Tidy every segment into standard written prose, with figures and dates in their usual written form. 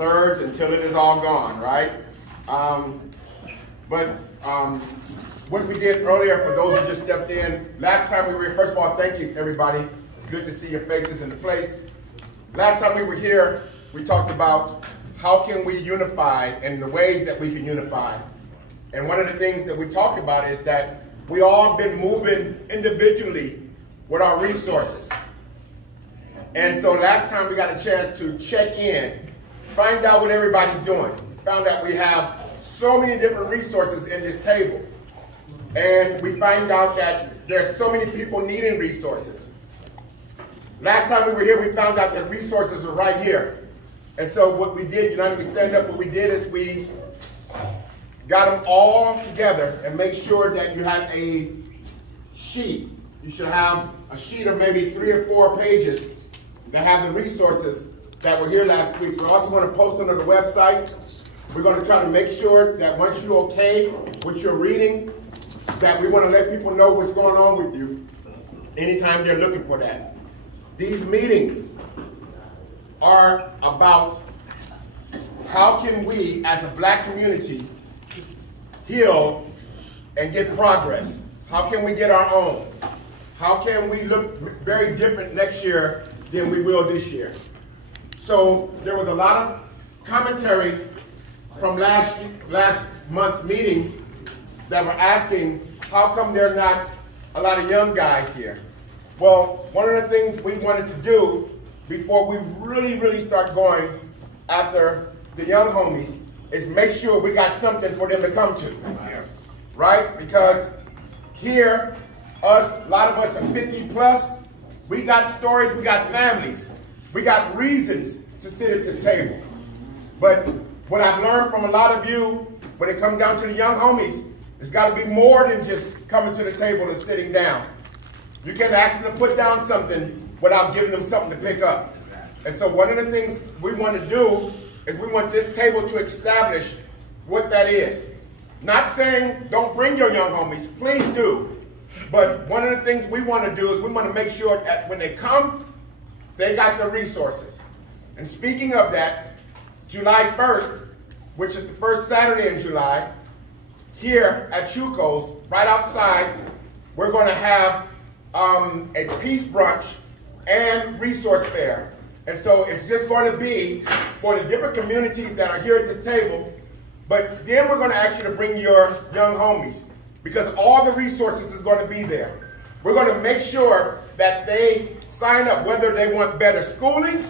thirds until it is all gone, right? What we did earlier, for those who just stepped in, last time we were here, first of all, thank you, everybody. It's good to see your faces in the place. Last time we were here, we talked about how can we unify and the ways that we can unify. And one of the things that we talked about is that we all been moving individually with our resources. And so last time we got a chance to check in, find out what everybody's doing. Found out we have so many different resources in this table. And we find out that there's so many people needing resources. Last time we were here, we found out that resources are right here. And so what we did, United We Stand Up, what we did is we got them all together and make sure that you had a sheet. You should have a sheet of maybe 3 or 4 pages that have the resources that were here last week. We're also going to post them on the website. We're going to try to make sure that once you're okay with your reading, that we want to let people know what's going on with you anytime they're looking for that. These meetings are about how can we as a black community heal and get progress. How can we get our own? How can we look very different next year than we will this year? So there was a lot of commentary from last month's meeting that were asking, how come there are not a lot of young guys here? Well, one of the things we wanted to do before we really start going after the young homies is make sure we got something for them to come to, right? Because here, a lot of us are 50 plus, we got stories, we got families, we got reasons to sit at this table. But what I've learned from a lot of you, when it comes down to the young homies, it's got to be more than just coming to the table and sitting down. You can't ask them to put down something without giving them something to pick up. And so one of the things we want to do is we want this table to establish what that is. Not saying don't bring your young homies, please do. But one of the things we want to do is we want to make sure that when they come, they got the resources. And speaking of that, July 1st, which is the first Saturday in July, here at Chuco's, right outside, we're going to have a peace brunch and resource fair. And so it's just going to be for the different communities that are here at this table. But then we're going to ask you to bring your young homies, because all the resources is going to be there. We're going to make sure that they sign up, whether they want better schooling,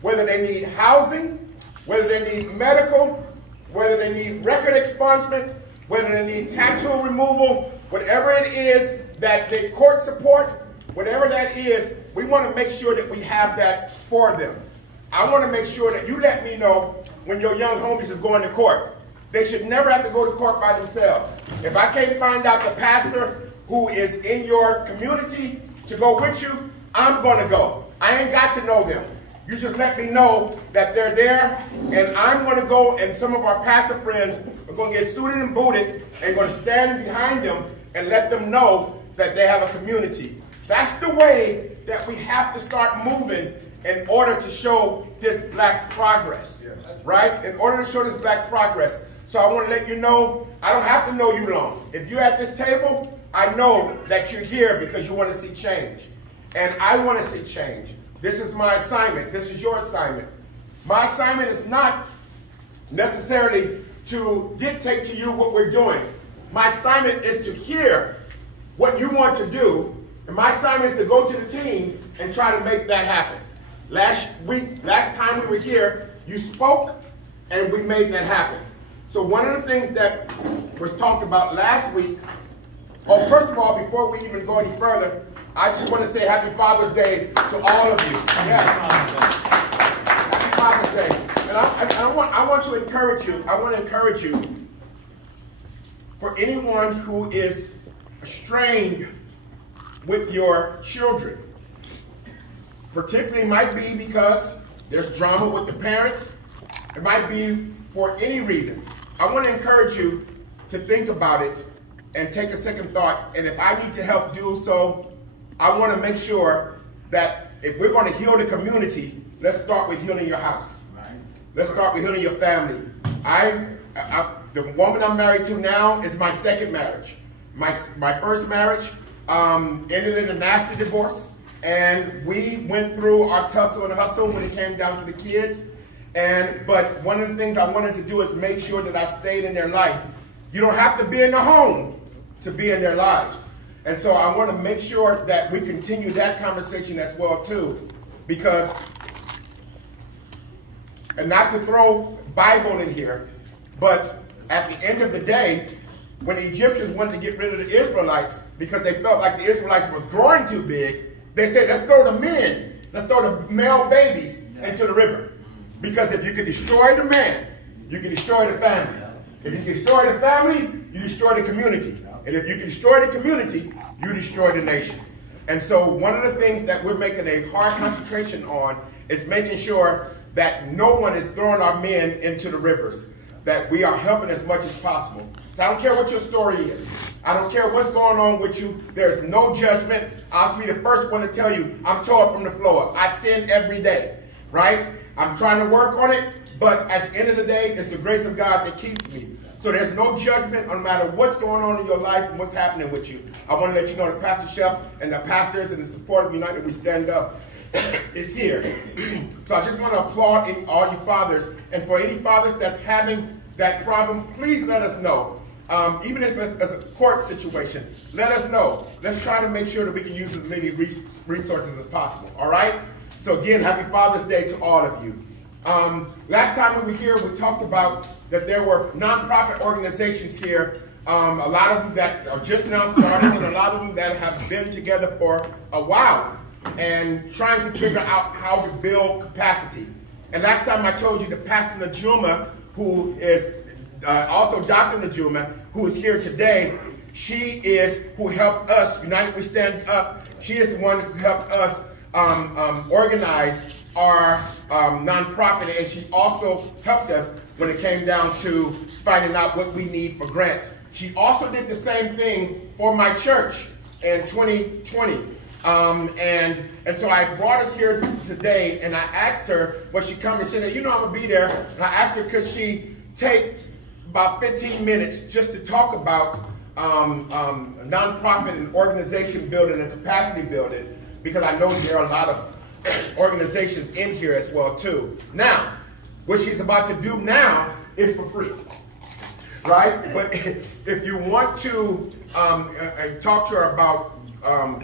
whether they need housing, whether they need medical, whether they need record expungement, whether they need tattoo removal, whatever it is that they court support, whatever that is, we want to make sure that we have that for them. I want to make sure that you let me know when your young homies is going to court. They should never have to go to court by themselves. If I can't find out the pastor who is in your community to go with you, I'm going to go. I ain't got to know them. You just let me know that they're there, and I'm going to go, and some of our pastor friends are going to get suited and booted and going to stand behind them and let them know that they have a community. That's the way that we have to start moving in order to show this black progress, right? In order to show this black progress. So I want to let you know, I don't have to know you long. If you're at this table, I know that you're here because you want to see change. And I want to see change. This is my assignment. This is your assignment. My assignment is not necessarily to dictate to you what we're doing. My assignment is to hear what you want to do, and my assignment is to go to the team and try to make that happen. Last time we were here, you spoke, and we made that happen. So one of the things that was talked about last week, oh, first of all, before we even go any further, I just want to say Happy Father's Day to all of you. Yes. Happy Father's Day. And I want to encourage you. I want to encourage you, for anyone who is strained with your children, particularly might be because there's drama with the parents. It might be for any reason. I want to encourage you to think about it and take a second thought. And if I need to help do so, I want to make sure that if we're going to heal the community, let's start with healing your house. Right. Let's start with healing your family. The woman I'm married to now is my second marriage. My first marriage ended in a nasty divorce, and we went through our tussle and hustle when it came down to the kids. But one of the things I wanted to do is make sure that I stayed in their life. You don't have to be in the home to be in their lives. And so I want to make sure that we continue that conversation as well too, because, and not to throw Bible in here, but at the end of the day, when the Egyptians wanted to get rid of the Israelites because they felt like the Israelites were growing too big, they said, let's throw the men, let's throw the male babies into the river. Because if you can destroy the man, you can destroy the family. If you can destroy the family, you destroy the community. And if you can destroy the community, you destroy the nation. And so one of the things that we're making a hard concentration on is making sure that no one is throwing our men into the rivers, that we are helping as much as possible. So I don't care what your story is. I don't care what's going on with you. There's no judgment. I'll be the first one to tell you, I'm tore from the floor. I sin every day, right? I'm trying to work on it, but at the end of the day, it's the grace of God that keeps me. So there's no judgment no matter what's going on in your life and what's happening with you. I want to let you know that Pastor Shep and the pastors and the support of United We Stand Up is here. So I just want to applaud all you fathers. And for any fathers that's having that problem, please let us know. Even if it's a court situation, let us know. Let's try to make sure that we can use as many resources as possible. All right? So again, happy Father's Day to all of you. Last time we were here, we talked about that there were nonprofit organizations here, a lot of them that are just now starting, and a lot of them that have been together for a while and trying to figure out how to build capacity. And last time I told you that Pastor Najuma, who is also Dr. Najuma, who is here today, she is who helped us, United We Stand Up, she is the one who helped us organize our nonprofit, and she also helped us when it came down to finding out what we need for grants. She also did the same thing for my church in 2020. And so I brought her here today, and I asked her, was she coming? She said, you know I'm going to be there. And I asked her, could she take about 15 minutes just to talk about nonprofit and organization building and capacity building, because I know there are a lot of organizations in here as well too. Now, what she's about to do now is for free, right? But if you want to talk to her about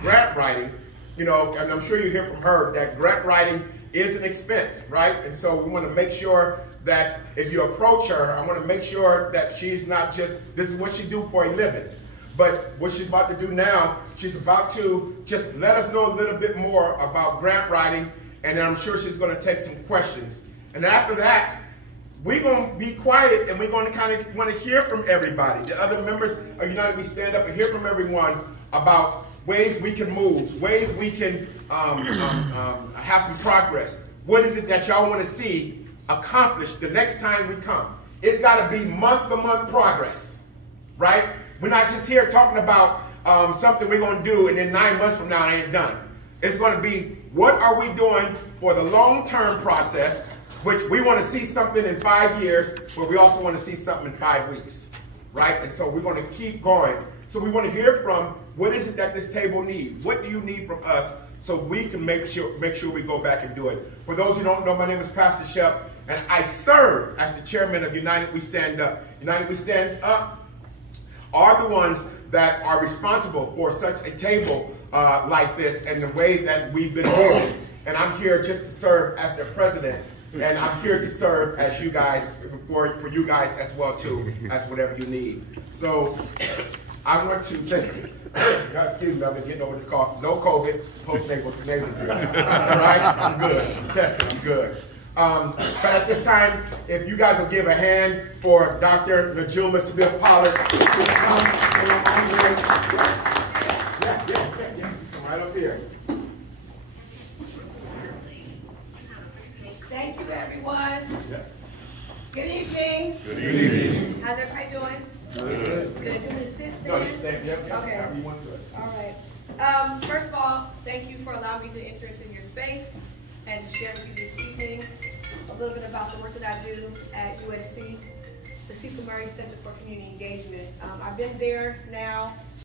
grant writing, you know, and I'm sure you hear from her that grant writing is an expense, right? And so we want to make sure that if you approach her, I want to make sure that she's not just, this is what she do for a living. But what she's about to do now, she's about to just let us know a little bit more about grant writing, and then I'm sure she's going to take some questions. And after that, we're going to be quiet, and we're going to kind of want to hear from everybody. The other members of United We Stand Up and hear from everyone about ways we can move, ways we can have some progress. What is it that y'all want to see accomplished the next time we come? It's got to be month-to-month progress, right? We're not just here talking about something we're going to do and then 9 months from now it ain't done. It's going to be, what are we doing for the long-term process, which we want to see something in 5 years, but we also want to see something in 5 weeks, right? And so we're going to keep going. So we want to hear from, what is it that this table needs? What do you need from us so we can make sure we go back and do it? For those who don't know, my name is Pastor Shep, and I serve as the chairman of United We Stand Up. United We Stand Up are the ones that are responsible for such a table like this and the way that we've been moving. And I'm here just to serve as their president. And I'm here to serve as you guys, for you guys as well too, as whatever you need. So I want to thank you. Excuse me, I've been getting over this cough. No COVID, post-nasal drip. All right, I'm good. I'm tested, I'm good. But at this time, if you guys will give a hand for Dr. Najuma Smith Pollard. Yeah. Come right up here. Thank you, everyone. Good evening. Good evening. How's everybody doing? Good. Good. Can you sit, stand? No, you stand. Yep. Okay. However you want to do it. All right. First of all, thank you for allowing me to enter into your space and to share with you this evening. a little bit about the work that I do at USC, the Cecil Murray Center for Community Engagement. I've been there now